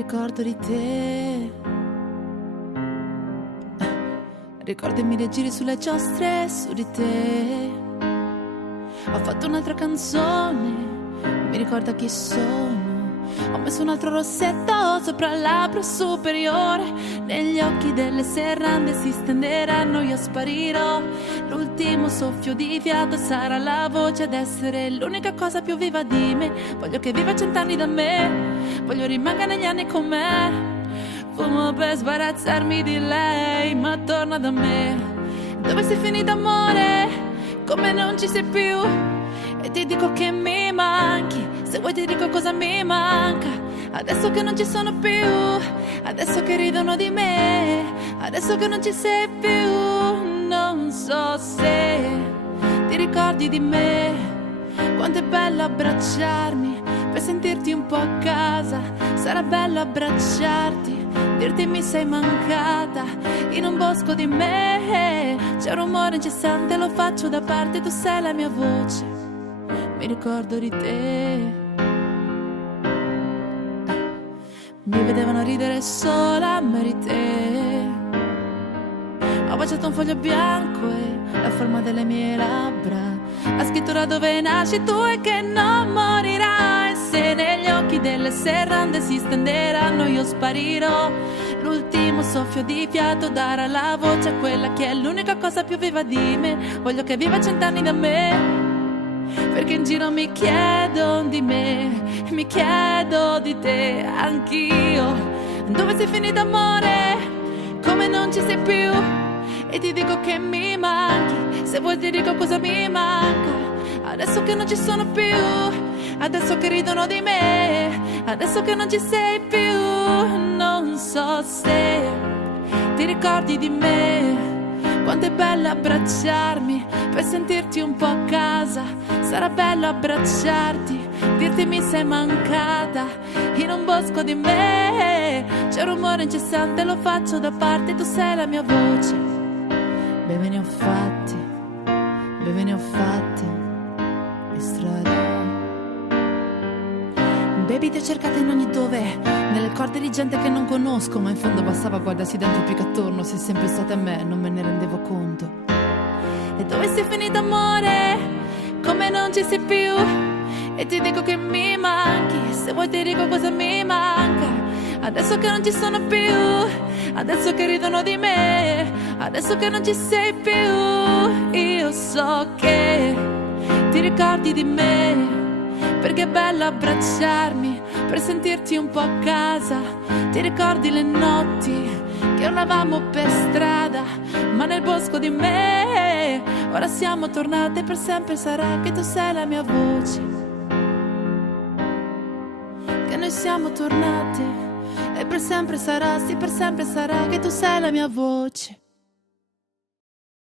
ricordo di te. Ricordo i miei giri sulle giostre su di te. Ho fatto un'altra canzone, mi ricorda chi sono. Ho messo un altro rossetto sopra il labbro superiore. Negli occhi delle serrande si stenderanno, io sparirò. L'ultimo soffio di fiato sarà la voce ad essere l'unica cosa più viva di me. Voglio che viva 100 anni da me, voglio rimanga negli anni con me. Fumo per sbarazzarmi di lei, ma torna da me. Dove sei finito amore? Come non ci sei più? E ti dico che mi manchi, se vuoi ti dico cosa mi manca. Adesso che non ci sono più, adesso che ridono di me, adesso che non ci sei più. Non so se ti ricordi di me, quanto è bello abbracciarmi per sentirti un po' a casa. Sarà bello abbracciarti, dirti mi sei mancata in un bosco di me. C'è un rumore incessante, lo faccio da parte, tu sei la mia voce. Mi ricordo di te. Mi vedevano ridere sola, ma eri te. Ho baciato un foglio bianco e la forma delle mie labbra. La scrittura dove nasci tu e che non morirai. Se negli occhi delle serrande si stenderanno, io sparirò. L'ultimo soffio di fiato darà la voce a quella che è l'unica cosa più viva di me. Voglio che viva 100 anni da me, perché in giro mi chiedo di me, mi chiedo di te anch'io. Dove sei finito amore? Come non ci sei più? E ti dico che mi manchi, se vuoi ti dico cosa mi manca. Adesso che non ci sono più, adesso che ridono di me, adesso che non ci sei più. Non so se ti ricordi di me, quanto è bello abbracciarmi per sentirti un po' a casa. Sarà bello abbracciarti, dirti mi sei mancata in un bosco di me. C'è un rumore incessante, lo faccio da parte, tu sei la mia voce. Beve ne ho fatti, beve ne ho fatti, estrarrò. Baby ti ho cercata in ogni dove, nelle corde di gente che non conosco, ma in fondo bastava guardarsi dentro più che attorno. Sei sempre stata a me, non me ne rendevo conto. E dove sei finito amore? Come non ci sei più? E ti dico che mi manchi, se vuoi ti dico cosa mi manca. Adesso che non ci sono più, adesso che ridono di me, adesso che non ci sei più. Io so che ti ricordi di me, perché è bello abbracciarmi per sentirti un po' a casa. Ti ricordi le notti che andavamo per strada, ma nel bosco di me. Ora siamo tornate, per sempre sarà che tu sei la mia voce. Che noi siamo tornate e per sempre sarà, sì per sempre sarà che tu sei la mia voce.